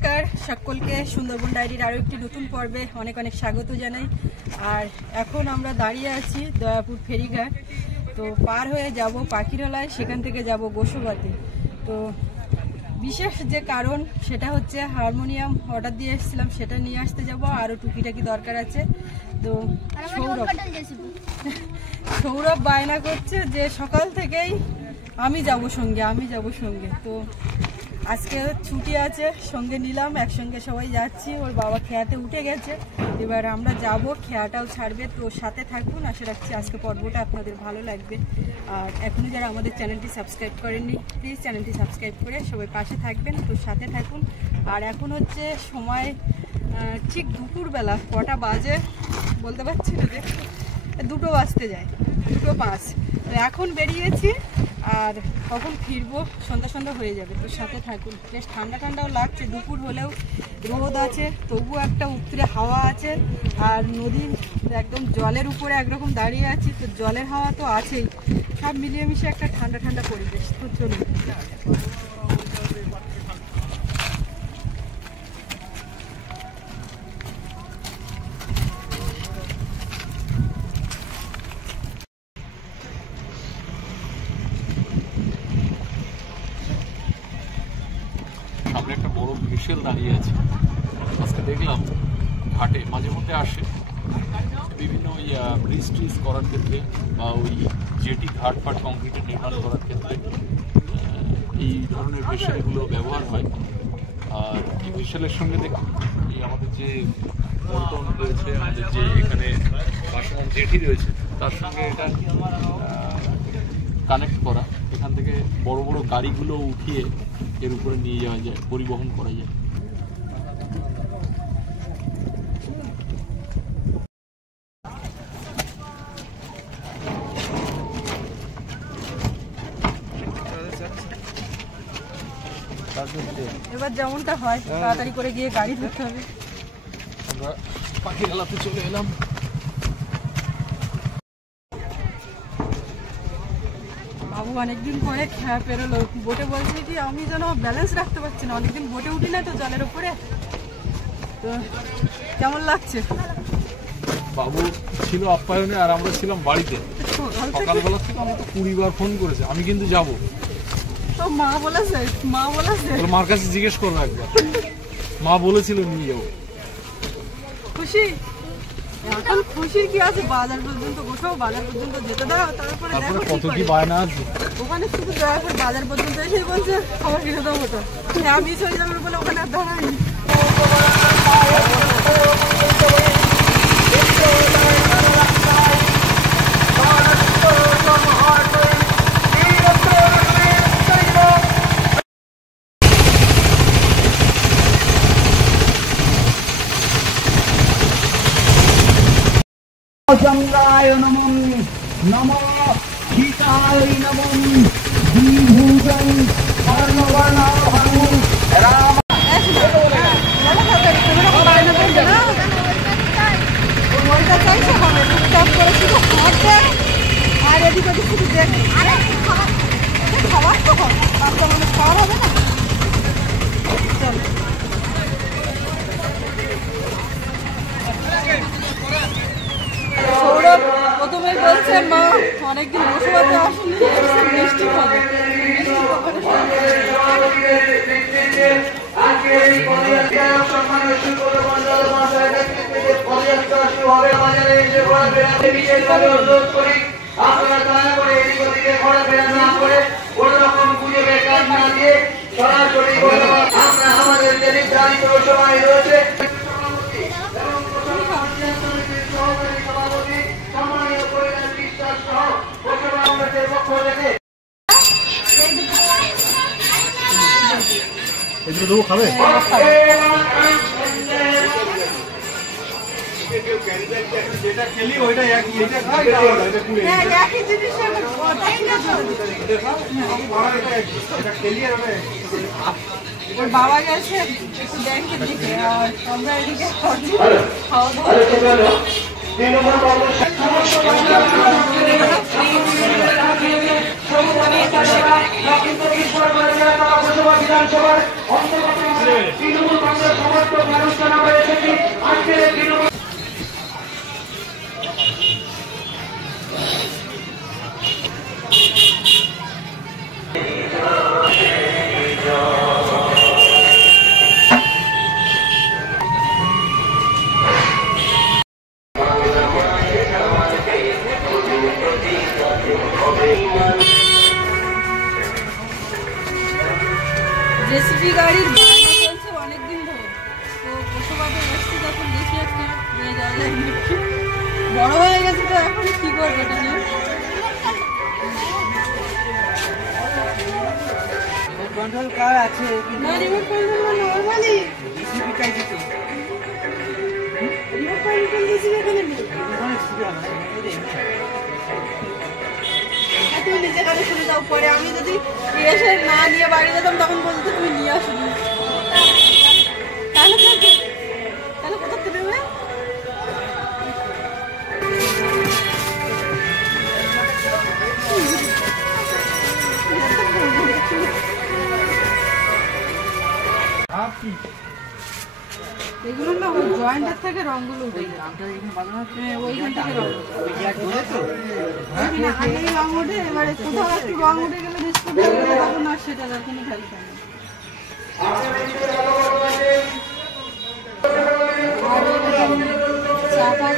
নমস্কার সকলকে সুন্দরবন ডায়েরির আরো একটি নতুন পর্বে অনেক অনেক স্বাগত জানাই। আর এখন আমরা দাঁড়িয়ে আছি দয়াপুর ফেরিঘাট। তো পার হয়ে যাব পাখিরালয়, সেখান থেকে যাব গোসবাতে। তো বিশেষ যে কারণ সেটা হচ্ছে হারমোনিয়াম অর্ডার দিয়ে এসেছিলাম, সেটা নিয়ে আসতে যাব। আরও টুকিটাকি দরকার আছে। তো সৌরভ বায়না করছে যে সকাল থেকেই আমি যাব সঙ্গে। তো আজকে ছুটি আছে, সঙ্গে নিলাম, একসঙ্গে সবাই যাচ্ছি। ওর বাবা খেয়াতে উঠে গেছে, এবার আমরা যাব, খেয়াটাও ছাড়বে। তো সাথে থাকুন, আশা রাখছি আজকে পর্বটা আপনাদের ভালো লাগবে। আর এখনও যারা আমাদের চ্যানেলটি সাবস্ক্রাইব করেননি, প্লিজ চ্যানেলটি সাবস্ক্রাইব করে সবাই পাশে থাকবেন। তো সাথে থাকুন। আর এখন হচ্ছে সময় ঠিক দুপুরবেলা, কটা বাজে বলতে পারছি না, যে 2টো বাজতে যায়, 2:05। তো এখন বেরিয়েছি, আর কখন ফিরবো সন্ধ্যা হয়ে যাবে। তো সাথে থাকুন। বেশ ঠান্ডাও লাগছে, দুপুর হলেও রোদ আছে, তবুও একটা উত্তরে হাওয়া আছে। আর নদীর একদম জলের উপরে একরকম দাঁড়িয়ে আছি, তো জলের হাওয়া তো আছেই, সব মিলিয়ে মিশে একটা ঠান্ডা পরিবেশ। তো চলুন। সামনে একটা বড় মিশেল দাঁড়িয়ে আছে। আজকে দেখলাম ঘাটে মাঝে মধ্যে আসে বিভিন্ন ব্রিজ ট্রিজ করার ক্ষেত্রে, বা ওই জেটি ঘাট কংক্রিটের নির্মাণ করার ক্ষেত্রে এই ধরনের মিশেলগুলো ব্যবহার হয়। আর এই মিশেলের সঙ্গে দেখুন, এই আমাদের যে পল্টন রয়েছে, আমাদের যে এখানে ভাসমান জেটি রয়েছে, তার সঙ্গে এটা কানেক্ট করা। এখান থেকে বড় বড় গাড়িগুলো উঠিয়ে এর উপরে নিয়ে যাওয়া যায়, পরিবহন করা যায়। এবার যেমনটা হয় তাড়াতাড়ি করে গিয়ে গাড়ি ধরতে হবে। আমরা পাখিরালয়তে চলে এলাম। বাবু অনেকদিন পরে খেয়া পেরোলো। বোটে বলছে কি আমি যেন ব্যালেন্স রাখতে পারছি না, অনেকদিন বোটে উঠি না তো জলের উপরে। তো কেমন লাগছে? বাবু ছিল আপ্যায়নে, আর আমরা ছিলাম বাড়িতে। সকালবেলা থেকে আমাকে 20 বার ফোন করেছে, আমি কিন্তু যাবো। তো মা বলেছে মার কাছে জিজ্ঞেস করবো একবার, মা বলেছিল নিয়ে যাবো। খুশি? এখন খুশি কি আছে? বাজার পর্যন্ত বসো, বাজার পর্যন্ত যেতে দাও, তারপরে কত কি বায়না আছে ওখানে। শুধু এখন বাজার পর্যন্ত এসেই বলছে খাবার কিনে দেবো। তো আমি চলে যাবো বলে ওখানে আর দাঁড়াইনি। চন্দ্রায় নমঃ নমঃ সীতায় নমঃ বিভূষণ বর্ণবর্ণাভং রাম। আর এদিক ওদিক শুধু দেখ, খাবার তো হবে, তার তো মানে খাওয়ার হবে না। চলো সৌরভ প্রথমে বলছে মা অনেকদিন বসবাতে আসেনি, মিষ্টি খাবে। আমাদের যে নির্ধারিত সময় রয়েছে এগুলো খাবে। যেটা খেলি ওইটা একই জিনিস। ওর বাবা গেছে একটু ব্যাংকের দিকে, আর আমরা এদিকে খাওয়া দাওয়া। বাড়ির বায়না চলছে অনেকদিন ধরে, তো বসবাসে এসছি যখন দেখি একটা নিয়ে যাওয়া যায়। বড় হয়ে গেছে তো এখন কি করবো এটা নিয়ে। কন্ট্রোল কার আছে না রিমোট কন্ট্রোল না, নরমালি ডিসিপি টাইপের তো রিমোট কন্ট্রোল দিয়েছি এখানে নেই। তুমি নিজে কানে শুনে যাও, পরে আমি যদি এসে না নিয়ে বাড়ি যেতাম তখন বলতে তুমি নিয়ে আসুন, তাহলে তাহলে কোথা থেকে দেবে? এগুলো না ওই জয়েন্টের থেকে রঙগুলো উঠে যায়। ওইখান থেকে রঙ আগেই রঙ উঠে, এবারে কোথাও একটু রঙ উঠে গেলে বিস্কুট হয়ে গেলে তখন আর সেটা আর কোনো খেয়াল থাকে না। আর চাপা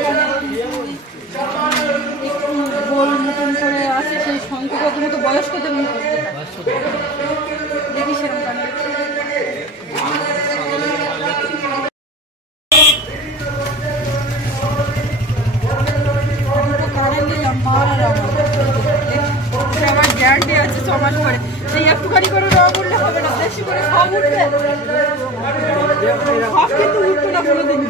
একটু গোল মতন করে আছে, সেই শঙ্কর মতো বয়স্কদের মতো দেখি সেরকম কানে আমার গ্যারান্টি আছে 6 মাস পরে। সেই একটুখানি করে রং উঠলে হবে না, বেশি করে সব উঠবে, সব কিন্তু উঠবে না কোনোদিন।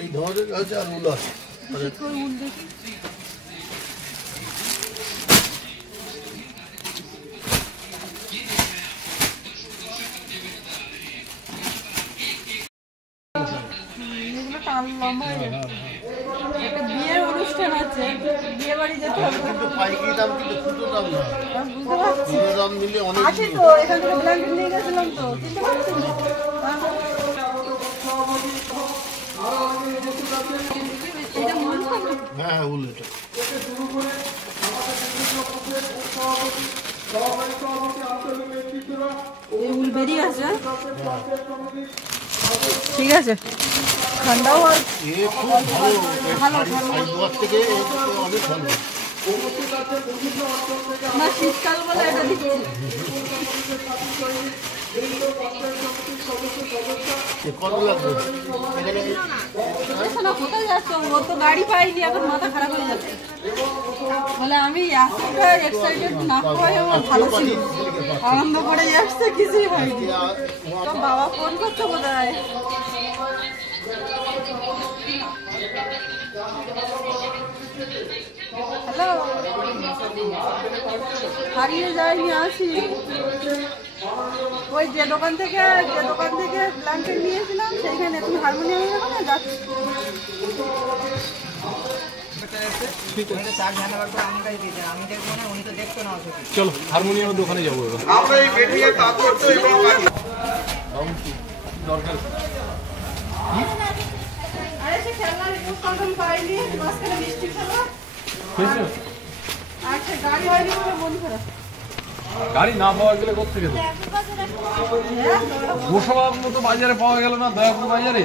এই ধরনের আছে আর উল আছে। উল দেখি একটা বিয়ের অনুষ্ঠান আছে, বিয়ে বাড়ি যেতে হবে, কিন্তু পাইকারি দাম কিন্তু খুচরো দাম না। বুঝতে পারছি। খুচরো দাম নিলে অনেক আছে তো, এখান থেকে ব্ল্যাঙ্কেট নিয়ে গেছিলাম তো, চিনতে পারছি না। এটা মূল কথা। হ্যাঁ হ্যাঁ উল এটা। এই উল বেরিয়ে আছে, ঠিক আছে, ঠান্ডাও আর এ খুব ভালো, হায়দ্রাবাদ থেকে অনেক ভালো। না শীতকাল বলে এটা দিচ্ছি। কত লাগবে এখানে? না কোথায় যাচ্ছ? ও তো গাড়ি পাইনি, এখন মাথা খারাপ হয়ে যাচ্ছে। বলে আমি এতটা এক্সাইটেড না হয়ে আমার ভালো ছিল, আনন্দ করে আসছে, কিছুই হয়নি। তো বাবা ফোন করছো বোধহয়। হ্যালো, হারিয়ে যায়নি, আসি। ওই যে দোকান থেকে ব্ল্যাঙ্কেট নিয়েছিলাম সেইখানে। তুমি হারমোনিয়ামে যাবো না? যাচ্ছি। চলো হারমোনিয়ামের দোকানে যাবো এবার। আমরা এই বেটিয়ে কাজ করতে এবং দরকার আরে সে খেলনার রিমোট কন্ট্রোল পাইনি, মাঝখানে মিষ্টি খেলো, আর সে গাড়ি হয়নি বলে মন খারাপ। গাড়ি না পাওয়া গেলে কোথেকে দেবো? গোসাবার মতো বাজারে পাওয়া গেল না, দয়াপুর বাজারে।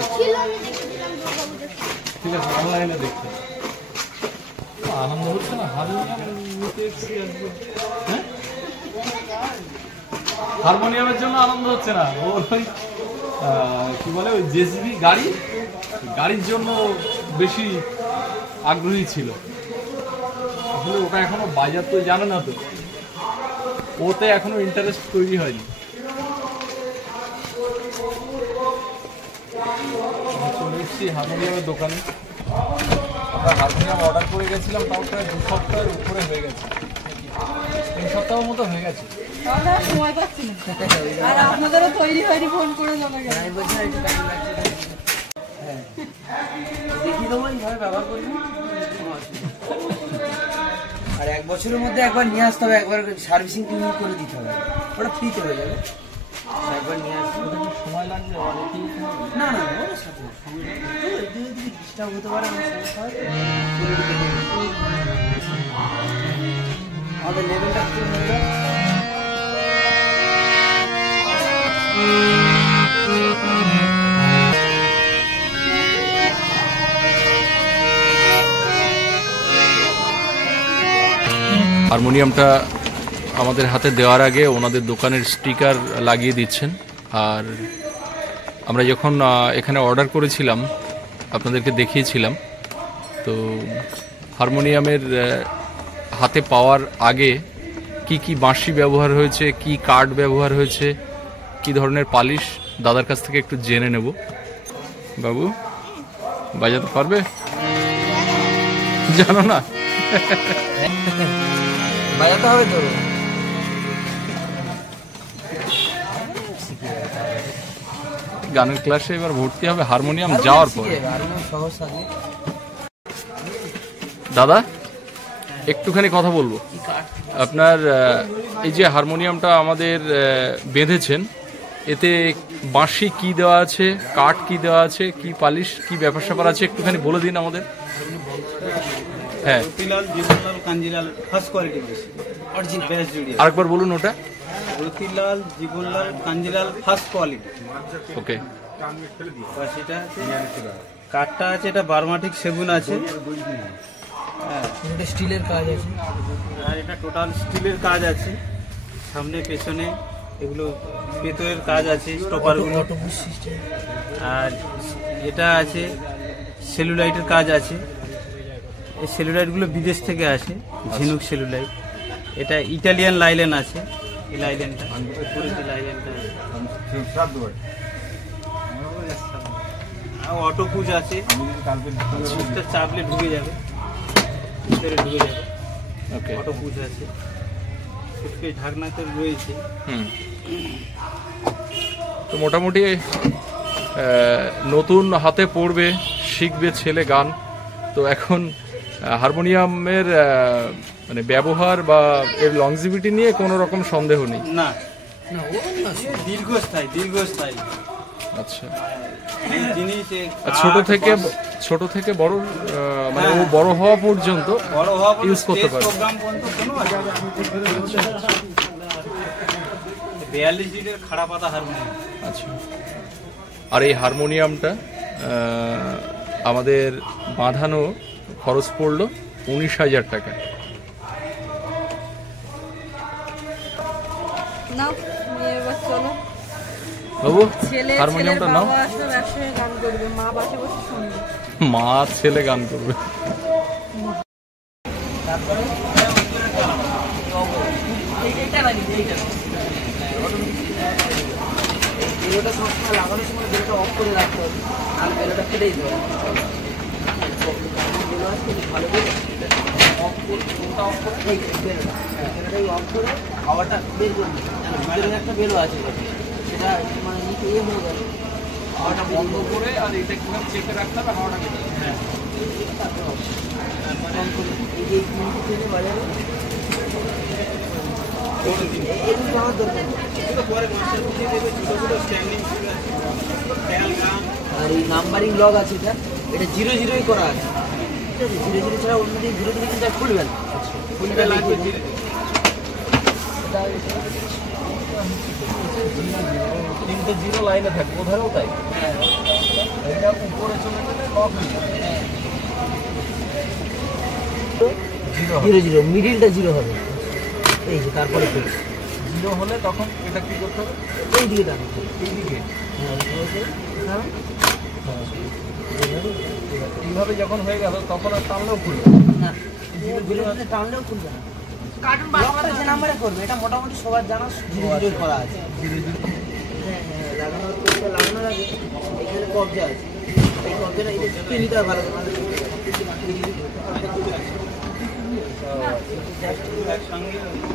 ঠিক আছে, অনলাইনে দেখতে আনন্দ হচ্ছে না। হারমোনিয়াম নিতে এসেছি আজকে। হ্যাঁ, হারমোনিয়ামের জন্য আনন্দ হচ্ছে না। ওই কি বলে, ওই জেসিবি গাড়ির জন্য বেশি আগ্রহী ছিল। আসলে ওটা এখনো বাজার তো জানে না, তো ওতে এখনো ইন্টারেস্ট তৈরি হয়নি। চলে এসেছি হারমোনিয়ামের দোকানে। আমরা হারমোনিয়াম অর্ডার করে গেছিলাম, তাও প্রায় 2 সপ্তাহের উপরে হয়ে গেছে, 3 সপ্তাহের মতো হয়ে গেছে। আমরা সময় পাচ্ছি না, আর আপনাদেরও তৈরি হয়নি ফোন করে জানা গেল। দেখি দেবো এইভাবে ব্যবহার করবি। আর 1 বছরের মধ্যে একবার নিয়ে আসতে হবে, একবার সার্ভিসিং করে দিতে হবে, ওটা ফ্রিতে হয়ে যাবে। একবার নিয়ে আসতে সময় লাগবে না না ওর সাথে ডিস্টার্ব হতে পারে, আমাদের লেভেলটা কি হয়ে যায়। হারমোনিয়ামটা আমাদের হাতে দেওয়ার আগে ওনাদের দোকানের স্টিকার লাগিয়ে দিচ্ছেন। আর আমরা যখন এখানে অর্ডার করেছিলাম আপনাদেরকে দেখিয়েছিলাম, তো হারমোনিয়ামের হাতে পাওয়ার আগে কি কি বাঁশি ব্যবহার হয়েছে, কি কাঠ ব্যবহার হয়েছে, কি ধরনের পালিশ, দাদার কাছ থেকে একটু জেনে নেব। বাবু বাজাতে পারবে? জানো না? বাজাতে হবে তো। গানের ক্লাসে এবার ভর্তি হবে হারমোনিয়াম যাওয়ার পর। দাদা একটুখানি কথা বলবো। আপনার এই যে হারমোনিয়ামটা আমাদের বেঁধেছেন, এতে বাঁশি কি দেওয়া আছে, কাঠ কি দেওয়া আছে, কি পালিশ, কি ব্যাপার স্যাপার আছে একটুখানি বলে দিন আমাদের। হ্যাঁ, আরেকবার বলুন ওটা। Ratilal Jivanlal Kanjilal first quality. Okay, সেটা কাঠটা আছে, এটা বারমাটিক সেগুন আছে, এটা স্টিলের কাজ আছে, আর এটা টোটাল স্টিলের কাজ আছে, সামনে পেছনে এগুলো পেতলের কাজ আছে, স্টপারগুলো। আর এটা আছে সেলুলাইটের কাজ আছে, এই সেলুলাইটগুলো বিদেশ থেকে আসে, ঝিনুক সেলুলাইট। এটা ইটালিয়ান লাইলেন আছে, এই লাইলেনটা উপরে যে লাইলেনটা অটো পুজ আছে, চাপলে ঢুকে যাবে, ভিতরে ঢুকে যাবে। ওকে, অটো পুজ আছে, ঢাকনাতে রয়েছে। তো মোটামুটি নতুন হাতে পড়বে, শিখবে ছেলে গান। তো এখন হারমোনিয়ামের মানে ব্যবহার বা এর লংজিভিটি নিয়ে কোনো রকম সন্দেহ নেই। না, দীর্ঘস্থায়ী। আচ্ছা, ছোট থেকে বড়, মানে ও বড় হওয়া পর্যন্ত ইউজ করতে পারে। 42 লিটার খাড়া পাতা হারমোনিয়াম। আচ্ছা, আর এই হারমোনিয়ামটা আমাদের বাঁধানো খরচ পড়লো 19,000 টাকা। বাবু হারমোনিয়ামটা নাও, মা ছেলে গান করবে। বেলোটা সবসময় লাগানোর সময় বেলোটা অফ করে রাখতে হবে, আর বেলোটা কেটেই দেবে। ভালো করে অফ করে বেলোটাই অফ করে হাওয়াটা বের করে দিবে। ভিতরে একটা বেলো আছে, সেটা মানে নিচে হয়ে যাবে, হাওয়াটা বন্ধ করে। আর এটা কিভাবে চেপে রাখতে হবে হাওয়াটা বের করে? হ্যাঁ, এই যে তিনটে বাজারে আর এই নাম্বারিং লগ আছে, এটা 0-0 করা আছে, ঠিক আছে? 0-0 ছাড়া অন্য দিকে 0 দিকে কিন্তু খুলবে না, খুলবে লাগবে। 0 লাইনে থাকবে, ওধারেও তাই। এটা উপরে চলে গেলে লক হয়ে যাবে। 0-0 মিডিলটা 0 হবে, এই যে তারপরে 0 হলে তখন এটা কি করতে হবে? এই দিকে টানবে, এই দিকে। এইভাবে যখন হয়ে গেল তখন আর টানলেও খুলবে না, টানলেও খুলবে না। যে নাম্বারে করবে এটা মোটামুটি সবার জানা, 0-0 করা আছে। হ্যাঁ, লাগানোর আগে এখানে কবজা আছে, এই কবজাটা এটা নিতে হবে ভালো করে।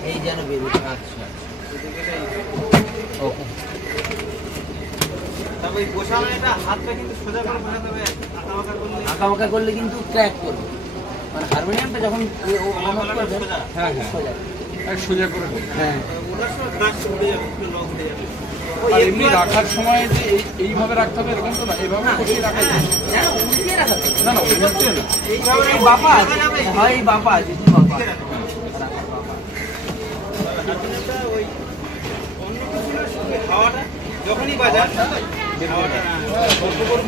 এই যেন বেরোবে। আচ্ছা, ওকে। তবে বসানো এটা হাতটা কিন্তু সোজা করে বসাতে হবে, আঁকাবাঁকা করলে কিন্তু ক্র্যাক করবে। মানে হারমোনিয়ামটা যখন হ্যাঁ, সোজা করে। হ্যাঁ, আর এমনি রাখার সময় যে এইভাবে রাখতে হবে এরকম তো না, এইভাবে রাখা যায় না। না, উল্টে না, এই বাপা আছে, হয় এই বাপা আছে, বাপা হাওয়াটা যখনই বাজার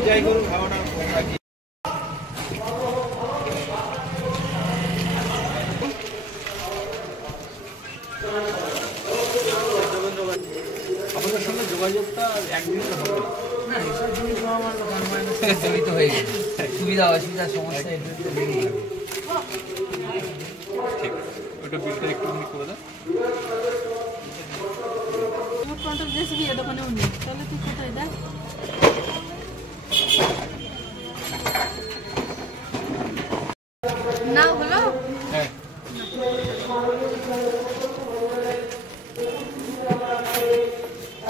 যাই করুন হাওয়াটা। সুবিধা অসুবিধা সমস্যা একটু ঠিক ওটা বিলটা একটুখানি করে দাও। আমার কন্ট্রোল জেসিবি এর দোকানেও নেই, তাহলে তুই কোথায় দেখ। না হলো হ্যাঁ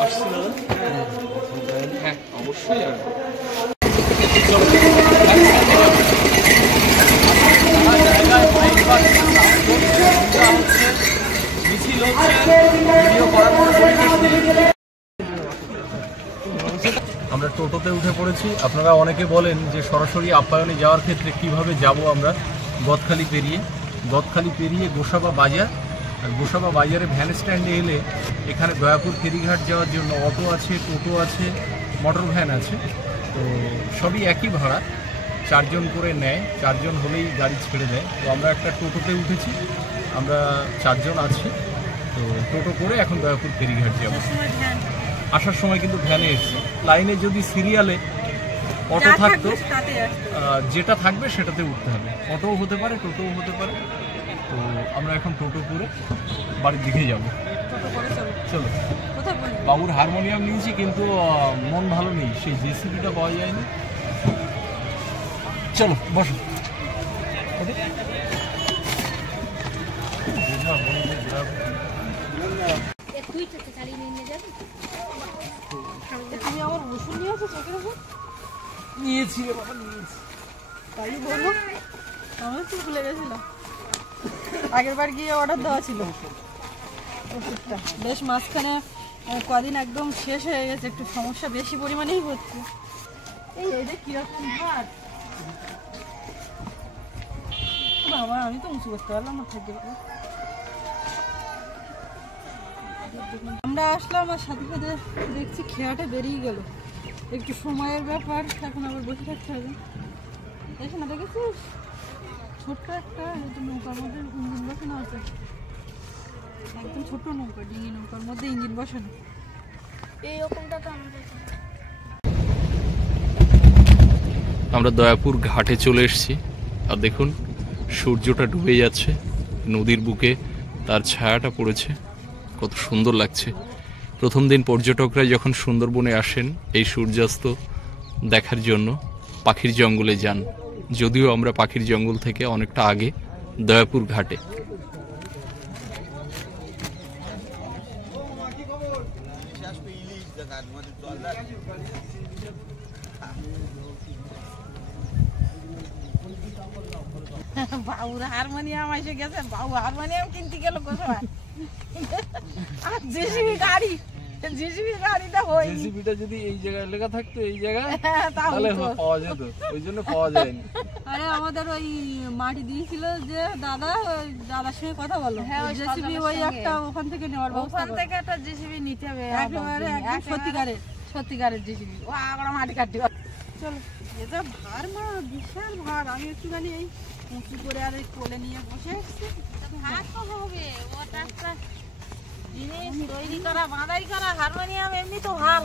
আসছি দাদা। হ্যাঁ অবশ্যই আসবো। আমরা টোটোতে উঠে পড়েছি। আপনারা অনেকে বলেন যে সরাসরি আপ্যায়নে যাওয়ার ক্ষেত্রে কিভাবে যাব আমরা। গদখালি পেরিয়ে গোসাবা বাজার, আর গোসাবা বাজারে ভ্যান স্ট্যান্ডে এলে এখানে দয়াপুর ফেরিঘাট যাওয়ার জন্য অটো আছে, টোটো আছে, মোটর ভ্যান আছে। তো সবই একই ভাড়া, 4 জন করে নেয়, 4 জন হলেই গাড়ি ছেড়ে দেয়। তো আমরা একটা টোটোতে উঠেছি, আমরা 4 জন আছি। তো টোটো করে এখন দয়াপুর ফেরিঘাট যাবো। আসার সময় কিন্তু ভ্যানে এসেছি। লাইনে যদি সিরিয়ালে অটো থাকতো, যেটা থাকবে সেটাতে উঠতে হবে। অটোও হতে পারে, টোটোও হতে পারে। তো আমরা এখন টোটো করে বাড়ির দিকে যাবো। চলো। বাবুর হারমোনিয়াম নিয়েছি, কিন্তু মন ভালো নেই, সেই জেসিবিটা পাওয়া যায়নি। চলো বসো। তুমি আমার ওষুধ নিয়েছো চোখের ওষুধ? নিয়েছি রে বাবা, নিয়েছি। তাই বলো, আমার তো ভুলে গেছিলাম। আগের বার গিয়ে অর্ডার দেওয়া ছিল ওষুধটা, বেশ মাঝখানে কদিন একদম শেষ হয়ে গেছে, একটু সমস্যা বেশি পরিমাণেই হচ্ছে। এইটা কিরকম ভাত বাবা, আমি তো উঁচু করতে পারলাম না। থাকতে পারবো। আমরা আসলাম আর সাথে সাথে দেখছি খেয়াটা বেরিয়ে গেল। একটু সময়ের ব্যাপার, এখন আবার বসে থাকতে হবে। এখানে দেখেছিস ছোট্ট একটা নৌকার মধ্যে ইঞ্জিন বসানো আছে, একদম ছোট্ট নৌকা, ডিঙি নৌকার মধ্যে ইঞ্জিন বসানো। এইরকমটা তো আমরা দয়াপুর ঘাটে চলে এসেছি। আর দেখুন সূর্যটা ডুবে যাচ্ছে, নদীর বুকে তার ছায়াটা পড়েছে, কত সুন্দর লাগছে। প্রথম দিন পর্যটকরা যখন সুন্দরবনে আসেন এই সূর্যাস্ত দেখার জন্য পাখির জঙ্গলে যান, যদিও আমরা পাখির জঙ্গল থেকে অনেকটা আগে দয়াপুর ঘাটে। বাবুর হারমোনিয়াম এসে গেছে, বাবু হারমোনিয়াম কিনতে গেল কোথায়? আর জেসিবি গাড়িটা হয়, জেসিবিটা যদি এই জায়গায় লেখা থাকতো, এই জায়গায়, তাহলে পাওয়া যেত, ওই জন্য পাওয়া যায়নি। আরে আমাদের ওই মাটি দিয়েছিল যে দাদা, ওই দাদার সঙ্গে কথা বলো, জেসিবি ওই একটা ওখান থেকে নেওয়ার ব্যবস্থা, ওখান থেকে একটা জেসিবি নিতে হবে, একেবারে সত্যিকারের জেসিবি। ও আমরা মাটি কাটতে পারবো। চলো, এটা ভার মা, বিশাল ভার। আমি একটুখানি এই উঁচু করে আর এই কোলে নিয়ে বসে এসছি। ভার তো হবে, ওটা একটা জিনিস তৈরি করা, বাঁধাই করা হারমোনিয়াম, এমনি তো ভার।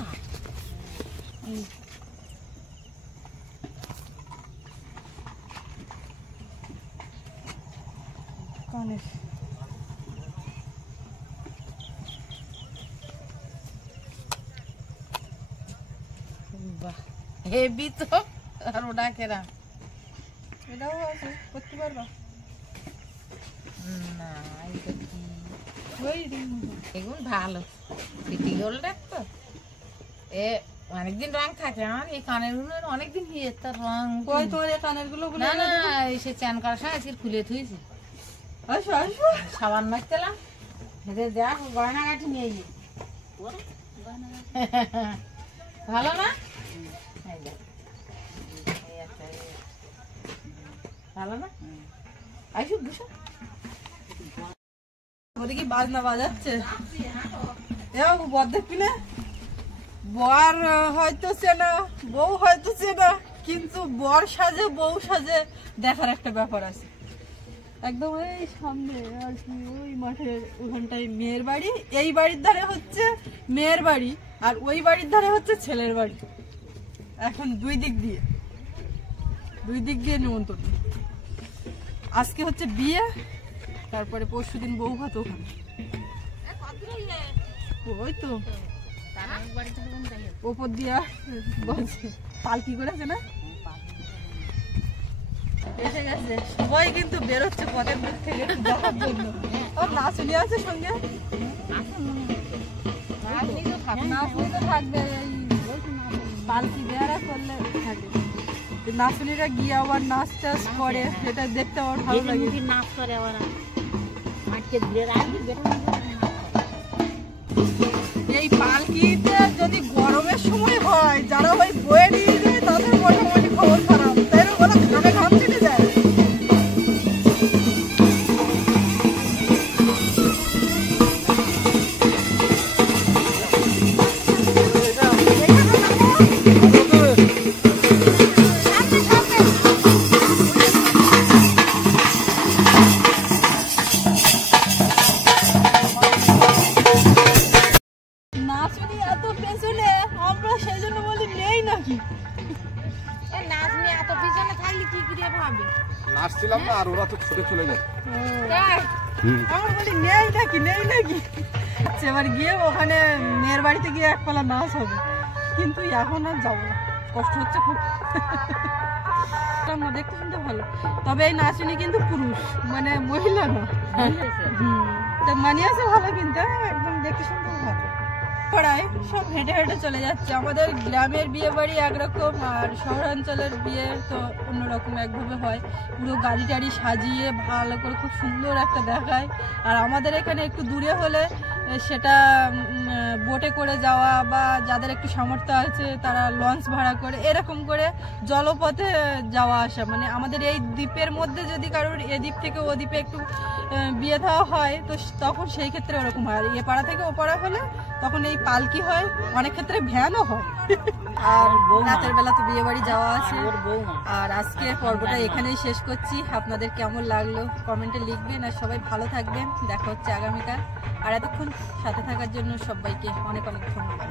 কানের বাহ, হেভি তো। আর ওটা কেরা, এটাও আছে, করতে পারবা না? এটা কি ওই এগুলো ভালো সিটি গোল্ডের তো, এ অনেকদিন রং থাকে। আমার এই কানের গুলো অনেকদিন হয়ে তার রং। ওই তোমার এই কানের গুলো না না, সে চান করার সময় আজকে খুলে থুয়েছি। আসো আসো, সাবান মাখতেলাম, এদের দেখ গয়নাগাটি নিয়ে গিয়ে ভালো না? ভালো না? আইসো বুঝো, ওদিকে বাজনা বাজাচ্ছে। বর দেখবি না, বর হয়তো চেনা, বউ হয়তো চেনা, কিন্তু বর সাজে বউ সাজে দেখার একটা ব্যাপার আছে। একদম এই সামনে আর কি, ওই মাঠের ওখানটায় মেয়ের বাড়ি, এই বাড়ির ধারে হচ্ছে মেয়ের বাড়ি, আর ওই বাড়ির ধারে হচ্ছে ছেলের বাড়ি। এখন দুই দিক দিয়ে দুই দিক দিয়ে নিমন্ত্রণ। আজকে হচ্ছে বিয়ে, তারপরে পরশুদিন বউ ভাত ওখানে। ওই তো ওপর দিয়া বলছে পালকি করেছে না, এসে গেছে সবাই কিন্তু বেরোচ্ছে পথের মুখ থেকে দেখার জন্য। ওর নাচুনি আছে সঙ্গে, নাচুনি তো থাকবে, পালকি বেড়া করলে থাকে। নাচুনিরা গিয়ে আবার নাচ টাচ করে, সেটা দেখতে আমার ভালো লাগে। নাচ করে ওরা মাঠকে ঘুরে রাখি। এই পালকিতে যদি গরমের সময় হয়, যারা ওই বয়ে নিয়ে যায় তাদের মোটামুটি খবর খারাপ, তাই না? ওরা ঘামে ঘাম ছেড়ে যায়। নাচনি এত পেছনে, আমরা সেই জন্য বলি নেই নাকি। নাচ নিয়ে এত পিছনে থাকলে কি করে ভাবে? নাচছিলাম না, আর ওরা তো ছুটে চলে যায়। আমরা বলি নেই নাকি, নেই নাকি। এবার গিয়ে ওখানে মেয়ের বাড়িতে গিয়ে এক পালা নাচ হবে, কিন্তু এখন আর যাবো না, কষ্ট হচ্ছে খুব। দেখতে শুনতে ভালো, তবে এই নাচনি কিন্তু পুরুষ, মানে মহিলা না। তো মানিয়েছে ভালো, কিন্তু একদম দেখতে শুনতে ভালো। পড়ায় সব হেঁটে হেঁটে চলে যাচ্ছে। আমাদের গ্রামের বিয়ে বাড়ি একরকম, আর শহরাঞ্চলের বিয়ে তো অন্যরকম একভাবে হয়। পুরো গাড়ি টাড়ি সাজিয়ে ভালো করে খুব সুন্দর একটা দেখায়। আর আমাদের এখানে একটু দূরে হলে সেটা বোটে করে যাওয়া, বা যাদের একটু সামর্থ্য আছে তারা লঞ্চ ভাড়া করে এরকম করে জলপথে যাওয়া আসা। মানে আমাদের এই দ্বীপের মধ্যে যদি কারোর এ দ্বীপ থেকে ও দ্বীপে একটু বিয়ে দেওয়া হয়, তো তখন সেই ক্ষেত্রে ওরকম হয়। আর এ পাড়া থেকে ও পাড়া হলে তখন এই পালকি হয়, অনেক ক্ষেত্রে ভ্যানও হয়। আর রাতের বেলা তো বিয়ে বাড়ি যাওয়া আছে। আর আজকে পর্বটা এখানেই শেষ করছি। আপনাদের কেমন লাগলো কমেন্টে লিখবেন, আর সবাই ভালো থাকবেন। দেখা হচ্ছে আগামীকাল। আর এতক্ষণ সাথে থাকার জন্য সবাইকে অনেক অনেক ধন্যবাদ।